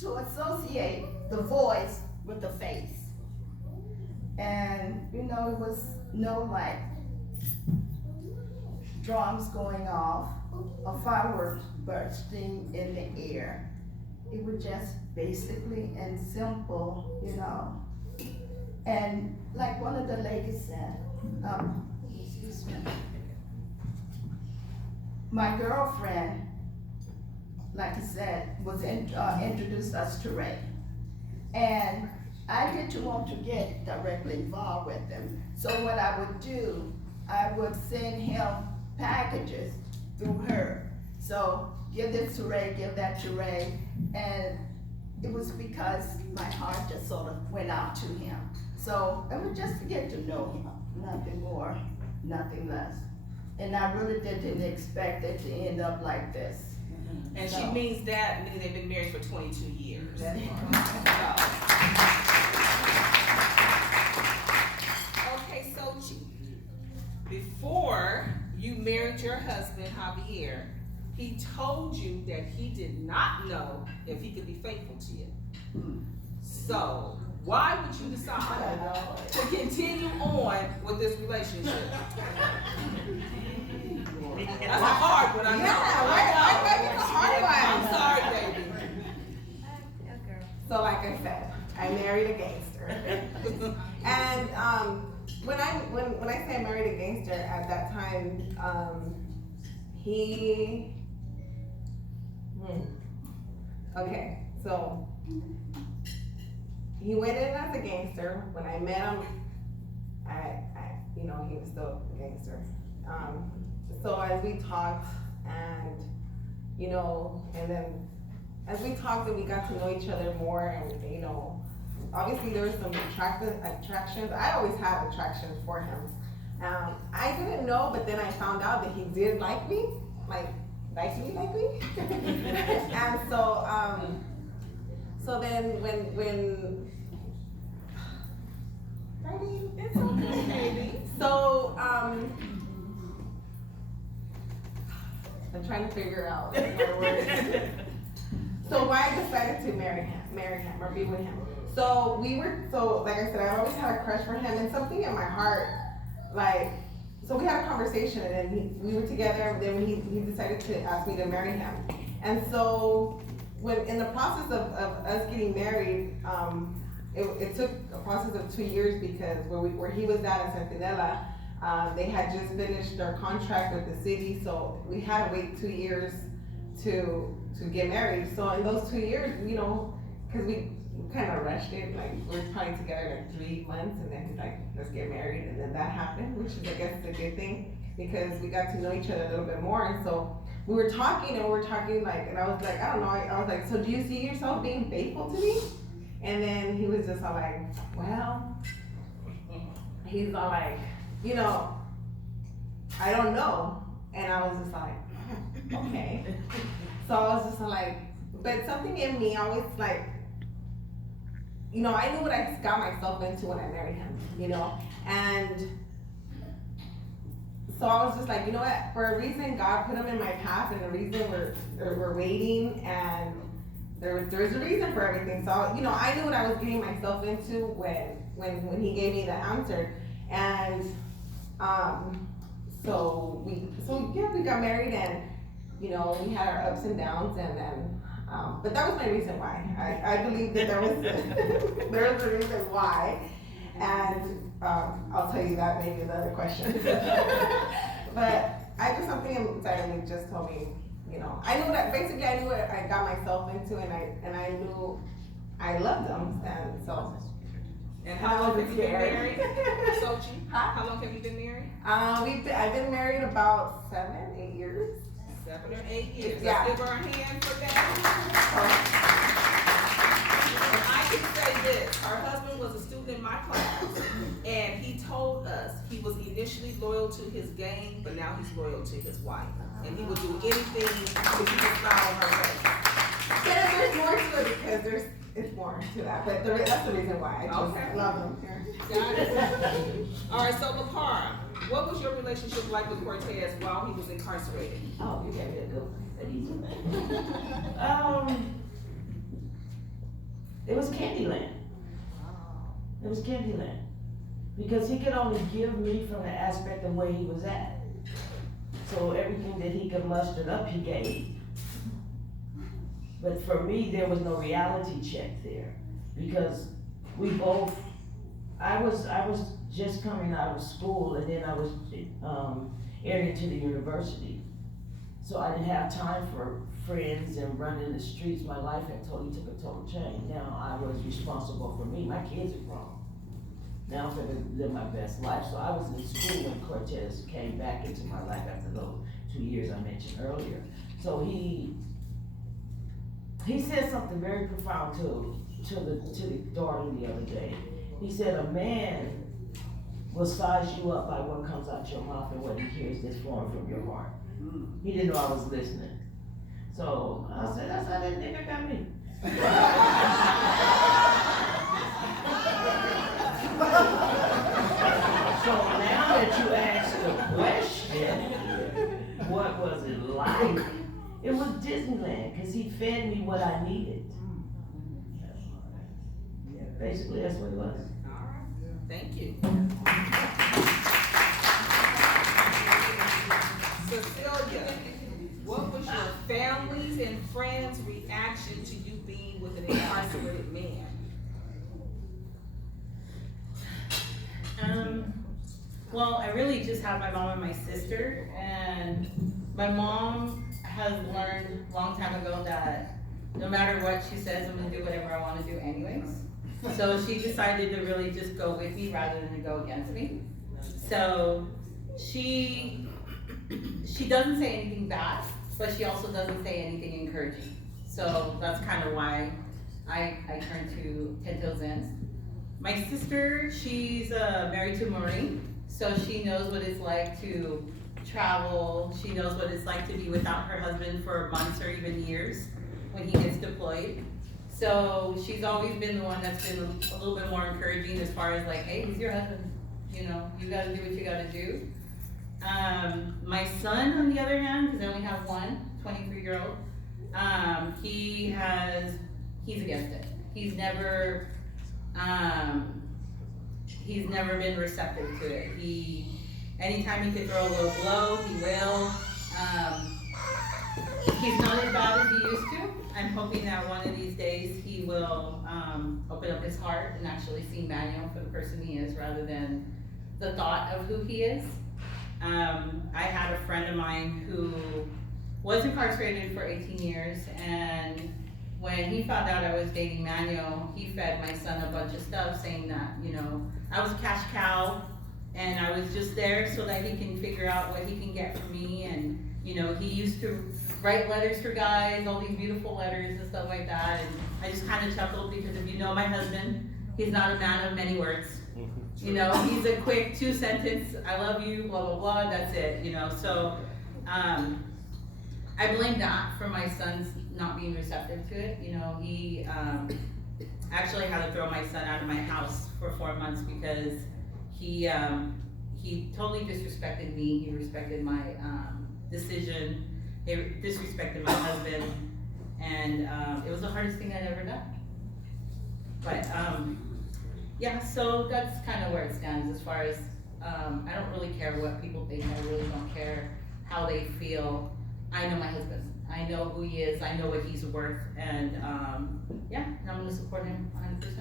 to associate the voice with the face. And, it was no like drums going off or fireworks bursting in the air. It was just basically and simple. And like one of the ladies said, excuse me, my girlfriend, like I said, was introduced us to Ray. And I didn't want to get directly involved with them. So what I would do, I would send him packages through her. So give this to Ray, give that to Ray. And it was because my heart just sort of went out to him. So it was just to get to know him, nothing more, nothing less. And I really didn't expect it to end up like this. And she means they've been married for 22 years. Okay, so before you married your husband, Javier, he told you that he did not know if he could be faithful to you. So, why would you decide to continue on with this relationship? That's a hard one, I know. Yeah, it's a hard one. I'm sorry, baby. So like I said, I married a gangster. And when I say I married a gangster, at that time, okay, so he went in as a gangster. When I met him, he was still a gangster. So as we talked and then as we talked and we got to know each other more and, obviously there was some attractions. I always had attractions for him. I didn't know, but then I found out that he did like me. And so then when it's okay, baby. So I'm trying to figure out my words. So why I decided to marry him or be with him. So like I said, I always had a crush for him, and something in my heart, so we had a conversation, and then we were together, then he decided to ask me to marry him. And so when in the process of us getting married, it took a process of 2 years because where he was at in Centinela, they had just finished their contract with the city, so we had to wait 2 years to get married. So in those 2 years, because we kind of rushed it, we were probably together 3 months, and then he's like, let's get married, and then that happened, which is, I guess, a good thing, because we got to know each other a little bit more. And so we were talking, and and I was like, I don't know, I was like, so do you see yourself being faithful to me? And then he was just all like, well, he's all like, I don't know. And I was just like, okay. So I was just like, but something in me always I knew what I got myself into when I married him, and so I was just like, you know what, for a reason God put him in my path, and the reason we're waiting, and there's a reason for everything. So I knew what I was getting myself into when he gave me the answer. And so we got married, and we had our ups and downs, and then but that was my reason why. I believe that there was a reason why, and I'll tell you that maybe in the other question. But something inside of me just told me, I knew that basically I knew what I got myself into, and I knew I loved them, and so. And how long have you been married, Sochi? How long have you been married? I've been married about 7-8 years. 7 or 8 years. Yeah. Let's give her a hand for that. I can say this, her husband was a student in my class, and he told us he was initially loyal to his gang, but now he's loyal to his wife. And he would do anything to keep a smile on her face. Yeah, there's more to it because it's more to that, but that's the reason why I just love them here. Got it. All right, so LaPara, what was your relationship like with Cortez while he was incarcerated? Oh, you gave me a good one. Candyland. It was Candyland. Because he could only give me from the aspect of where he was at. So everything that he could muster up, he gave. But for me, there was no reality check there. Because we both, I was just coming out of school, and then I was entering to the university. So I didn't have time for friends and running the streets. My life had totally took a total change. Now I was responsible for me. My kids are grown. Now I'm gonna live my best life. So I was in school when Cortez came back into my life after those 2 years I mentioned earlier. So he said something very profound to the daughter the other day. He said, a man will size you up by what comes out your mouth and what he hears that's flowing from your heart. He didn't know I was listening. So I said, that's how that nigga got me. So now that you asked the question, what was it like? It was Disneyland, because he fed me what I needed. Yeah, basically, that's what it was. All right, thank you. Cecilia, what was your family's and friends' reaction to you being with an incarcerated man? Well, I really just have my mom and my sister, and my mom has learned a long time ago that no matter what she says, I'm gonna do whatever I wanna do anyways. So she decided to really just go with me rather than to go against me. So she doesn't say anything bad, but she also doesn't say anything encouraging. So that's kind of why I turn to 10 Toes In. My sister, she's married to a Marine, so she knows what it's like to travel. She knows what it's like to be without her husband for months or even years when he gets deployed. So she's always been the one that's been a little bit more encouraging as far as like, hey, he's your husband. You know, you gotta do what you gotta do. My son, on the other hand, because I only have one, 23-year-old, he's against it. He's never been receptive to it. Anytime he could throw a low blow, he will. He's not as bad as he used to. I'm hoping that one of these days he will open up his heart and actually see Manuel for the person he is rather than the thought of who he is. I had a friend of mine who was incarcerated for 18 years, and when he found out I was dating Manuel, he fed my son a bunch of stuff saying that, you know, I was a cash cow and I was just there so that he can figure out what he can get from me. And, you know, he used to write letters for guys, all these beautiful letters and stuff like that. And I just kind of chuckled because if you know my husband, he's not a man of many words. You know, he's a quick 2-sentence, I love you, blah, blah, blah, that's it, you know. So, I blame that for my son's not being receptive to it. You know, he actually had to throw my son out of my house for 4 months because he totally disrespected me. He respected my decision. He disrespected my husband, and it was the hardest thing I'd ever done. But yeah, so that's kind of where it stands as far as I don't really care what people think. I really don't care how they feel. I know my husband. I know who he is. I know what he's worth, and yeah, and I'm gonna support him 100%.